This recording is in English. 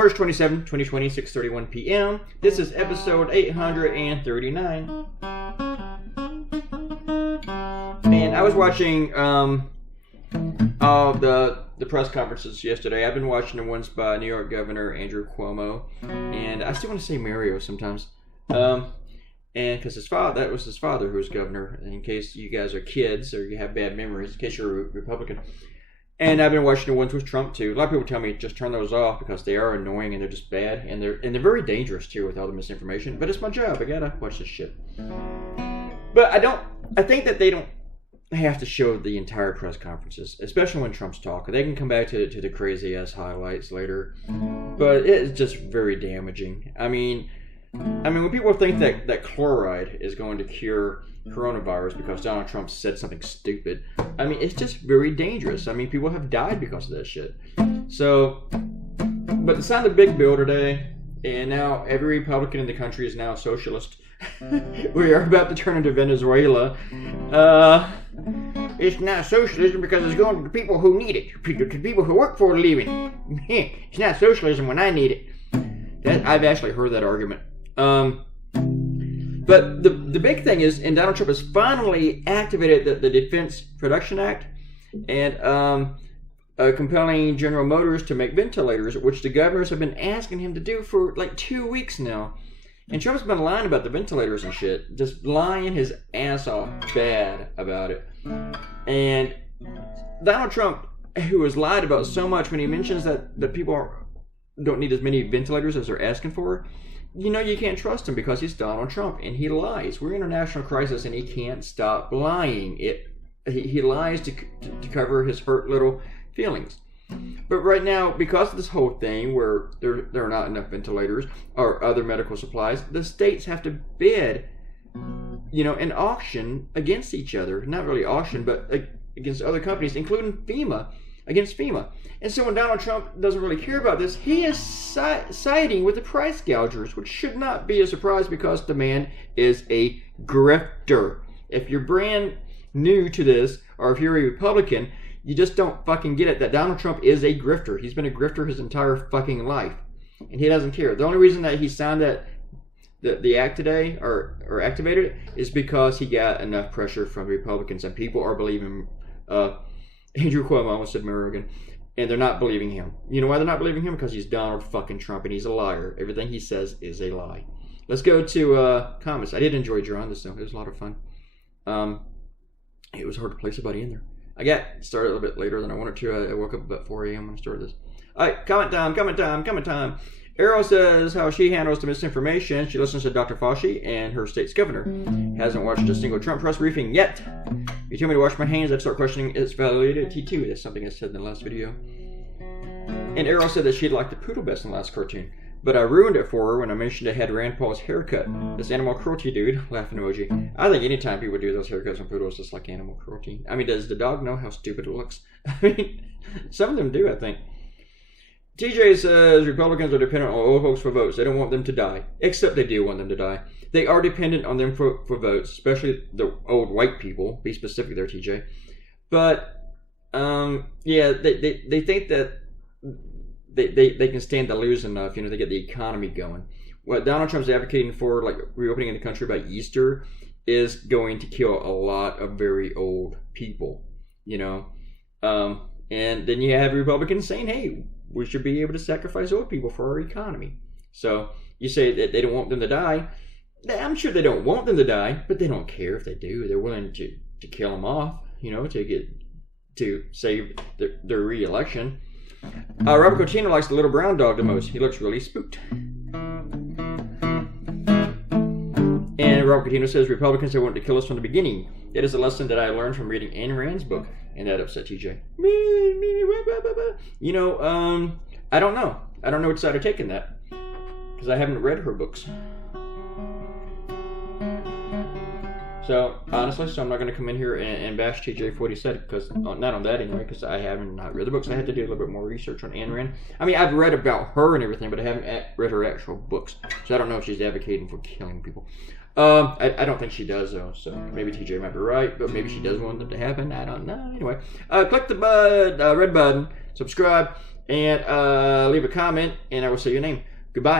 March 27, 2020, 6:31 p.m. This is episode 839. And I was watching all the press conferences yesterday. I've been watching the ones by New York Governor Andrew Cuomo, and I still want to say Mario sometimes. And because that was his father who was governor, in case you guys are kids or you have bad memories, in case you're a Republican. And I've been watching the ones with Trump too. A lot of people tell me just turn those off because they are annoying and they're just bad, and they're very dangerous too with all the misinformation. But it's my job. I gotta watch this shit. But I think that they don't have to show the entire press conferences, especially when Trump's talking. They can come back to the crazy ass highlights later, but it's just very damaging. I mean, when people think that chloride is going to cure coronavirus because Donald Trump said something stupid, I mean, it's just very dangerous. I mean, people have died because of that shit. So, but they signed a big bill today, and now every Republican in the country is now a socialist. We are about to turn into Venezuela. It's not socialism because it's going to the people who need it, to people who work for a living. It's not socialism when I need it. I've actually heard that argument. But the big thing is, and Donald Trump has finally activated the Defense Production Act and compelling General Motors to make ventilators, which the governors have been asking him to do for like 2 weeks now. And Trump's been lying about the ventilators and shit, just lying his ass off bad about it. And Donald Trump, who has lied about so much when he mentions that people don't need as many ventilators as they're asking for, you know you can't trust him because he's Donald Trump and he lies. We're in a national crisis and he can't stop lying. He lies to cover his hurt little feelings. But right now, because of this whole thing where there are not enough ventilators or other medical supplies, the states have to bid, and auction against each other. Not really auction, but against other companies, including against FEMA. And so when Donald Trump doesn't really care about this, he is siding with the price gougers, which should not be a surprise because the man is a grifter. If you're brand new to this, or if you're a Republican, you just don't fucking get it that Donald Trump is a grifter. He's been a grifter his entire fucking life. And he doesn't care. The only reason that he signed the act today, or activated it, is because he got enough pressure from Republicans. And people are believing Andrew Cuomo, I almost said Mario, and they're not believing him. You know why they're not believing him? Because he's Donald fucking Trump, and he's a liar. Everything he says is a lie. Let's go to comments. I did enjoy drawing this, though. It was a lot of fun. It was hard to place somebody in there. I got started a little bit later than I wanted to. I woke up about 4 a.m. when I started this. All right, comment time. Arrow says how she handles the misinformation. She listens to Dr. Fauci and her state's governor. Hasn't watched a single Trump press briefing yet. You tell me to wash my hands, I'd start questioning its validity too. That's something I said in the last video. And Arrow said that she'd liked the poodle best in the last cartoon. But I ruined it for her when I mentioned I had Rand Paul's haircut. This animal cruelty dude, laughing emoji. I think anytime people do those haircuts on poodles, it's like animal cruelty. I mean, does the dog know how stupid it looks? I mean, some of them do, I think. TJ says Republicans are dependent on old folks for votes. They don't want them to die. Except they do want them to die. They are dependent on them for votes, especially the old white people. Be specific there, TJ. But, yeah, they think that they can stand to lose enough, they get the economy going. What Donald Trump's advocating for, like reopening the country by Easter, is going to kill a lot of very old people, and then you have Republicans saying, hey, we should be able to sacrifice old people for our economy. So you say that they don't want them to die. I'm sure they don't want them to die, but they don't care if they do. They're willing to kill them off, to save their re-election. Robert Coutinho likes the little brown dog the most. He looks really spooked. And Robert Coutinho says Republicans have wanted to kill us from the beginning. It is a lesson that I learned from reading Ayn Rand's book, and that upset TJ. I don't know. I don't know which side I've taken that, because I haven't read her books. So, honestly, I'm not going to come in here and bash TJ for what he said, because not on that anyway, because I haven't not read the books. I had to do a little bit more research on Ayn Rand. I mean, I've read about her and everything, but I haven't read her actual books. So I don't know if she's advocating for killing people. I don't think she does, though, so maybe TJ might be right, but maybe she does want them to happen. I don't know. Anyway, click the red button, subscribe, and leave a comment, and I will say your name. Goodbye.